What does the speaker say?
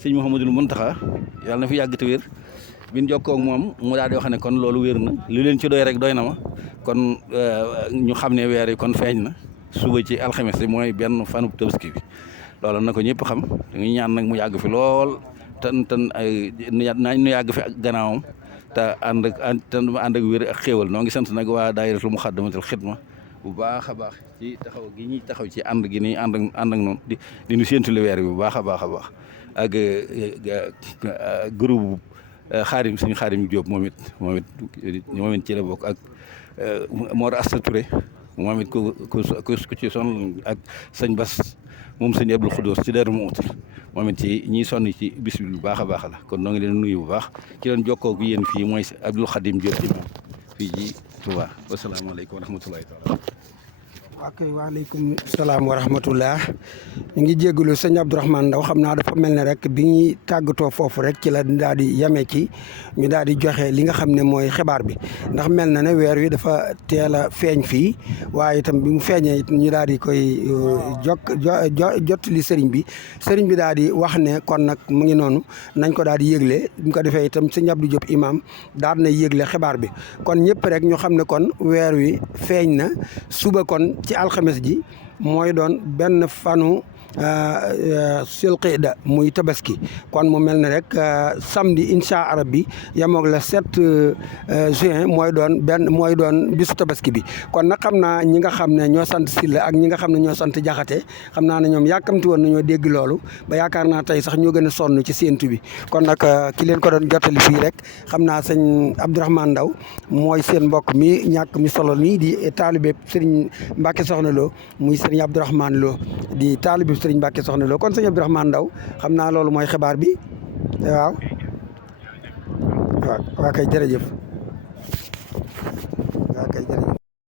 sëñ Mouhamadul Mountakha yàlla na fi yàgg te wér bi ñu jokkoo ak moom mu daal di wax ne kon loolu wér na li leen ci doy rek doy na ma kon ñu xam ne weer yi kon feeñ na suba ci alxames yi mooy benn fanub tabaski bi loolu na ko ñëpp xam dañuy ñaan nag mu yàgg fi lool tan ay nu yàgg fi ak gannaawam te ànd ak wér ak xéewal noo ngi sant nag waa daayiratul Muxaddamatul Xidma bu baax a baax ci taxaw gi ñuy taxaw ci ànd gi nii ànd ak noonu di nu séentule weer bi bu baax a baax a baax ak groupe suñu xaarim Jóob moom it ci la bokk ak Mor Asta Touré moom it ku ci sonn ak sëñ Bas moom sëñ Abdul Xudoos ci Daaru Muxti moom it ci ñiy sonn ci bis bi bu baax a baax la kon noo ngi leen nuyu bu baax ci leen jokkoo ak yéen fii mooy Abdul Xadim Jóob ci moom fii ji Touba wasalaamaaleykum wa rahmatulahi taala ok waaleykum salaam wa rahmatullah ñu ngi jégalu sëñ Abdourahmane Ndaw xam naa dafa mel ne rek bi ñuy tàggatoo foofu rek ci la daal di yemee ci ñu daal di joxe li nga xam ne mooy xibaar bi ndax mel na ne weer wi dafa teel a feeñ fii waaye itam bi mu feeñee it ñu daal di koy jot li sëriñ bi daal di wax ne kon nag mu ngi noonu nañ ko daal di yëgle bu ko defee itam sëñ Abdou Diop imam daal na yëgle xibaar bi kon ñëpp rek ñu xam ne kon weer wi feeñ na suba kon ci alxames ji mooy doon benn fanu silqida muy tabaski kon mu mel ne rek samedi incha allah bi yemoog la 7 juin mooy doon bisu tabaski bi kon nag xam naa ñi nga xam ne ñoo sant Silla ak ñi nga xam ne ñoo sant Jaxate xam naa ne ñoom yàkkamti woon nañoo dégg loolu ba yaakaar naa tey sax ñoo gën a sonn ci séentu bi kon nag ki leen ko doon jottali fii rek xam naa sëñ Abdourahmane Ndaw mooy seen mbokk mi ñàkk mi solo mi di taalibe Sëriñ Mbàkke Soxna Lo muy Sëriñ Abdourahmane Lo di taalibe Sëriñ Mbàkke Soxna Lo kon sëñ Abdourahmane Ndaw xam naa loolu mooy xibaar bi waaw kay jërëjëf